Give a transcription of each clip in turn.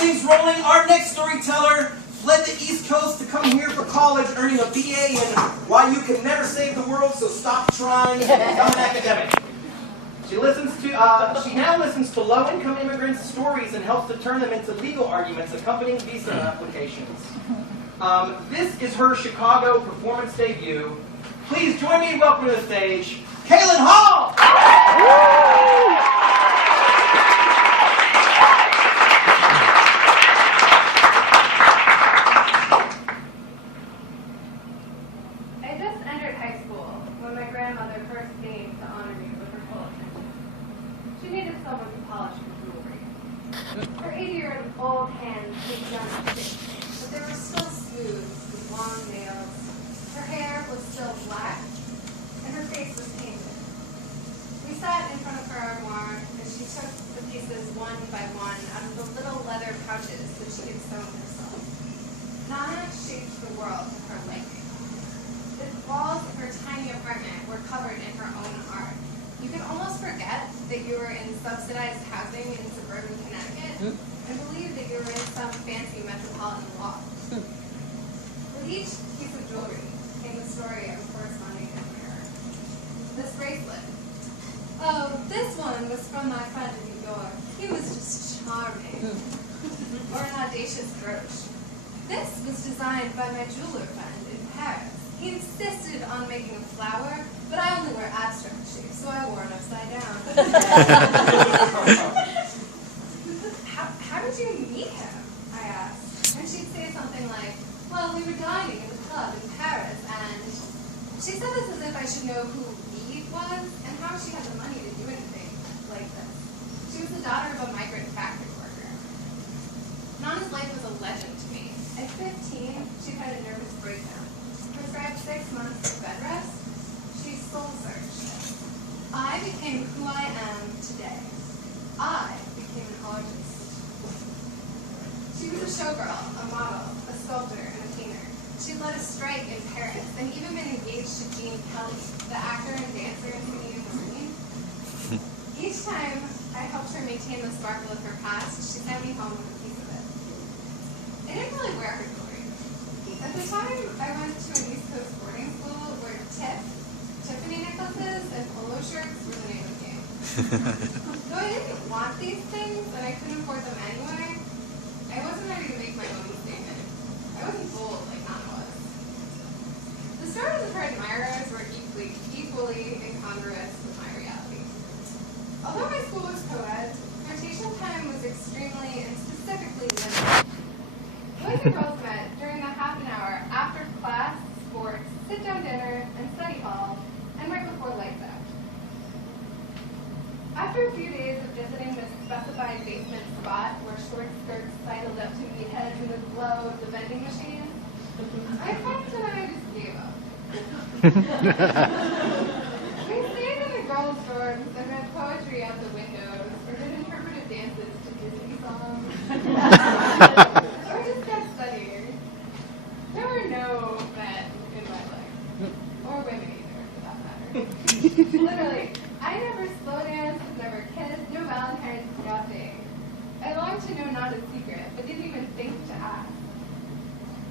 things rolling, our next storyteller fled the East Coast to come here for college, earning a BA in Why You Can Never Save the World, So Stop Trying and Become an Academic. She now listens to low-income immigrants' stories and helps to turn them into legal arguments accompanying visa applications. This is her Chicago performance debut. Please join me in welcoming to the stage, Kelin Hall! I just entered high school when my grandmother first came to honor me with her full attention. She needed someone to polish her jewelry. Her 80-year-old hands looked young and fit, but they were still smooth with long nails. Her hair was still black, and her face was painted. We sat in front of her armoire as she took the pieces one by one out of the little leather pouches that she had sewn herself. Nana shaped the world to her liking. The walls of her tiny apartment were covered in her own art. You could almost forget that you were in subsidized housing in suburban Connecticut and believe that you were in some fancy metropolitan loft. With each piece of jewelry came the story of a corresponding admirer. This bracelet. Oh, this one was from my friend in New York. He was just charming. Or an audacious brooch. This was designed by my jeweler friend in Paris. He insisted on making a flower, but I only wear abstract shapes, so I wore it upside down. How did you meet him? I asked. And she'd say something like, well, we were dining in the club in Paris, and she said this as if I should know who he was and how she had the money to do anything like this. She was the daughter of a migrant factory worker. Nana's life was a legend to me. At 15, she had a nervous breakdown. Prescribed 6 months of bed rest, she soul-searched. I became who I am today. I became an artist. She was a showgirl, a model, a sculptor, and a painter. She led a strike in Paris and even been engaged to Gene Kelly, the actor and dancer in Singing in the Rain. Each time I helped her maintain the sparkle of her past, she sent me home with a piece of it. I didn't really wear her jewelry. At the time, I went to an East Coast boarding school where Tiffany necklaces and polo shirts were the name of the game. Though I didn't want these things and I couldn't afford them anyway, I wasn't ready to make my own statement. I wasn't bold like Nana was. The stories of her admirers were equally incongruous with my reality. Although my school was co-ed, flirtation time was extremely and specifically limited. Boys and girls met during the half an hour after class, sports, sit-down dinner, and study hall, and right before lights out. After a few days of visiting this specified basement spot where short skirts sidled up to meatheads in the glow of the vending machines, my friends and I just gave up. We stayed in the girls' dorms and read poetry out the windows, or did interpretive dances to Disney songs. There were no men in my life. Or women either, for that matter. Literally, I never slow danced, never kissed, no Valentine's, nothing. I longed to know Nana's secret, but didn't even think to ask.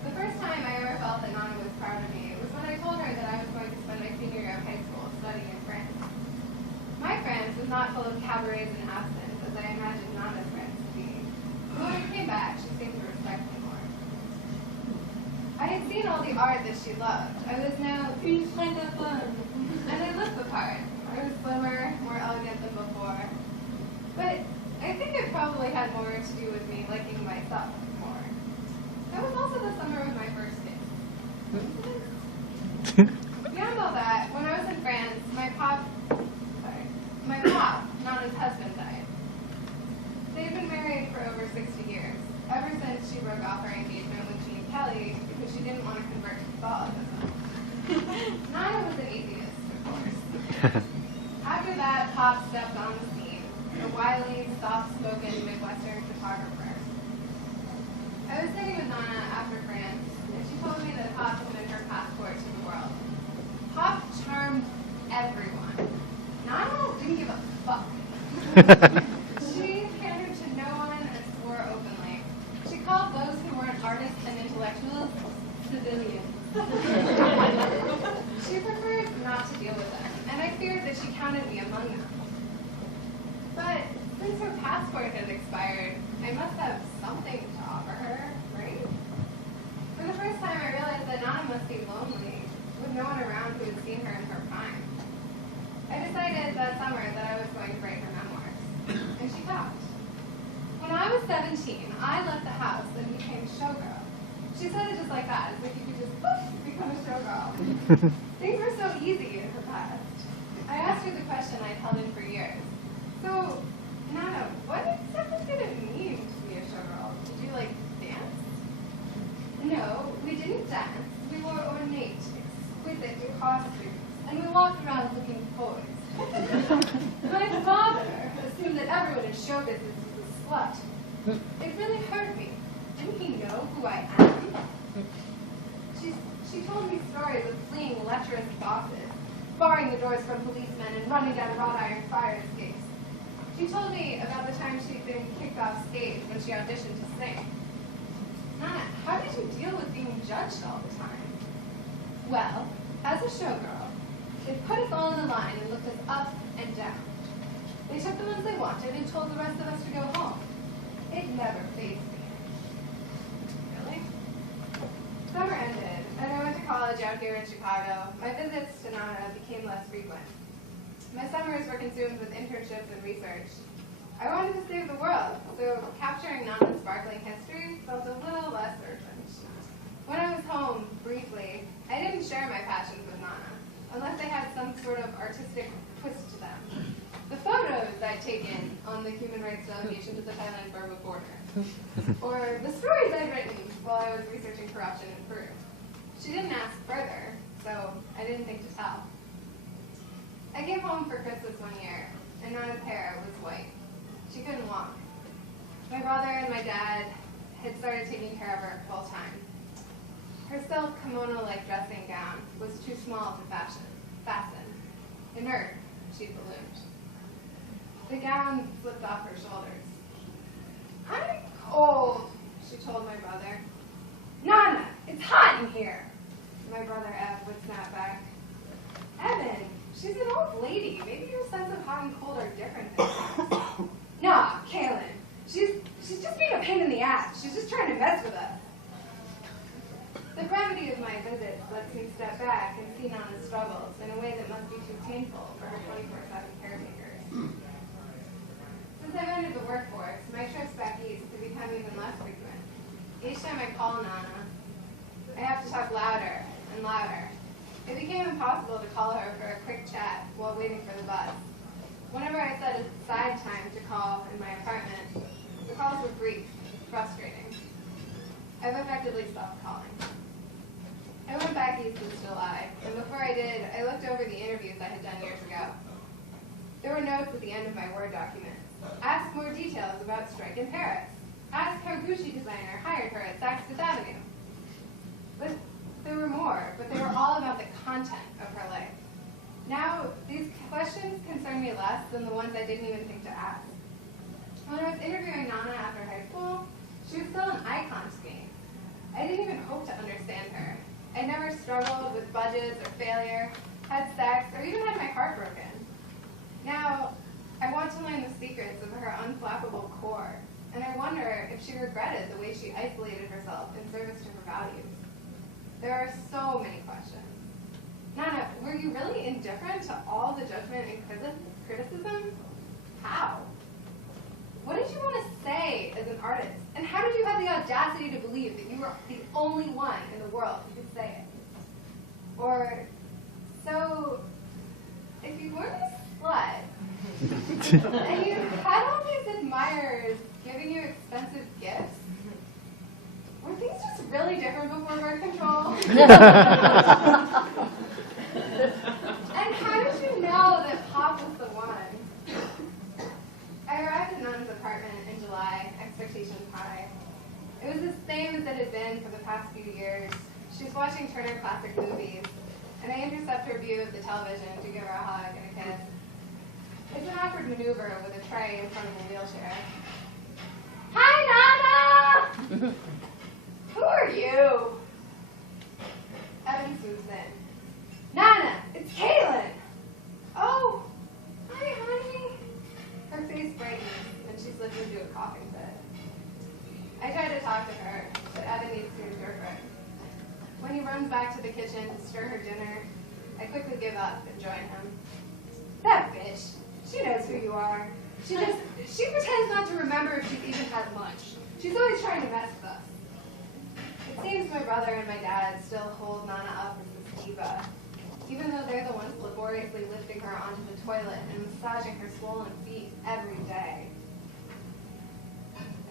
The first time I ever felt that Nana was proud of me was when I told her that I was going to spend my senior year of high school studying in France. My France was not full of cabarets and absinthe, as I imagined Nana's France to be. But when I came back, she seemed to respect me more. I had seen all the art that she loved. I was now une francophone, and I looked the part. I was slimmer, more elegant than before. But I think it probably had more to do with me liking myself more. That was also the summer of my first kiss. Beyond all that, when I was in France, my pop, Nana's husband, died. They had been married for over 60 years, ever since she broke off her engagement with Gene Kelly because she didn't want to convert to Catholicism. Nana was an atheist, of course. After that, Pop stepped on the scene, a wily, soft-spoken Midwestern photographer. I was sitting with Nana after France, and she told me that Pop had been her passport to the world. Pop charmed everyone. Nana didn't give a fuck. She pandered to no one and swore openly. passport had expired. I must have something to offer her, right? For the first time, I realized that Nana must be lonely, with no one around who had seen her in her prime. I decided that summer that I was going to write her memoirs, and she talked. When I was 17, I left the house and became a showgirl. She said it just like that, as if you could just poof, become a showgirl. Things were so easy in her past. I asked her the question I'd held in for years. So, Nana, what exactly did it mean to be a showgirl? Did you, like, dance? No, we didn't dance. We wore ornate, exquisite costumes, and we walked around looking poised. My father assumed that everyone in show business was a slut. It really hurt me. Didn't he know who I am? She told me stories of fleeing lecherous bosses, barring the doors from policemen and running down wrought iron fire escapes. She told me about the time she'd been kicked off stage when she auditioned to sing. Nana, how did you deal with being judged all the time? Well, as a showgirl, they put us all in a line and looked us up and down. They took the ones they wanted and told the rest of us to go home. It never fazed me. Really? Summer ended, and I went to college out here in Chicago. My visits to Nana became less frequent. My summers were consumed with internships and research. I wanted to save the world, so capturing Nana's sparkling history felt a little less urgent. When I was home, briefly, I didn't share my passions with Nana, unless they had some sort of artistic twist to them. The photos I'd taken on the human rights delegation to the Thailand-Burma border, or the stories I'd written while I was researching corruption in Peru. She didn't ask further, so I didn't think to tell. I came home for Christmas one year, and Nana's hair was white. She couldn't walk. My brother and my dad had started taking care of her full time. Her silk kimono-like dressing gown was too small to fasten. Inert, she ballooned. The gown slipped off her shoulders. I'm cold, she told my brother. Nana, it's hot in here. My brother Ev would snap back. Evan, she's an old lady. Maybe your sense of hot and cold are different than hers. Nah, Kelin. She's just being a pain in the ass. She's just trying to mess with us. The brevity of my visits lets me step back and see Nana's struggles in a way that must be too painful for her 24/7 caretakers. Since I've entered the workforce, my trips back east have become even less frequent. Each time I call Nana, I have to talk louder and louder. It became impossible to call her for a quick chat while waiting for the bus. Whenever I set aside time to call in my apartment, the calls were brief, frustrating. I've effectively stopped calling. I went back east this July, and before I did, I looked over the interviews I had done years ago. There were notes at the end of my Word document. Ask more details about strike in Paris. Ask how Gucci designer hired her at Saks Fifth Avenue. But there were more, but they were all about the content of her life. Now, these questions concern me less than the ones I didn't even think to ask. When I was interviewing Nana after high school, she was still an icon to me. I didn't even hope to understand her. I never struggled with budgets or failure, had sex, or even had my heart broken. Now, I want to learn the secrets of her unflappable core, and I wonder if she regretted the way she isolated herself in service to her values. There are so many questions. Nana, were you really indifferent to all the judgment and criticism? How? What did you want to say as an artist? And how did you have the audacity to believe that you were the only one in the world who could say it? Or, so, if you weren't a slut, and you had all these admirers giving you expensive gifts, were things just really different before birth control? And how did you know that Pop was the one? I arrived at Nana's apartment in July, expectations high. It was the same as it had been for the past few years. She's watching Turner Classic Movies, and I intercept her view of the television to give her a hug and a kiss. It's an awkward maneuver with a tray in front of a wheelchair. Hi, Nana! Who are you? Evan swoops in. Nana, it's Kelin! Oh, hi, honey. Her face brightens, and she she slipped into a coughing fit. I tried to talk to her, but Evan needs to interpret. When he runs back to the kitchen to stir her dinner, I quickly give up and join him. That bitch, she knows who you are. She pretends not to remember if she's even had lunch. She's always trying to mess with us. It seems my brother and my dad still hold Nana up as this diva, even though they're the ones laboriously lifting her onto the toilet and massaging her swollen feet every day.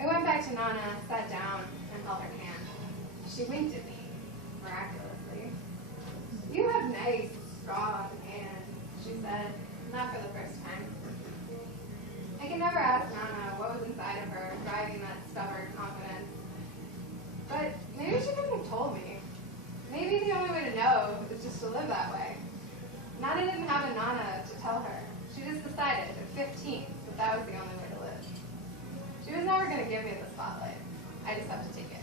I went back to Nana, sat down, and held her hand. She winked at me, miraculously. You have nice, strong hands, she said, not for the first time. I can never ask Nana what was inside of her driving that stubborn confidence. But maybe she couldn't have told me. Maybe the only way to know is just to live that way. Nana didn't have a Nana to tell her. She just decided at 15 that that was the only way to live. She was never going to give me the spotlight. I just have to take it.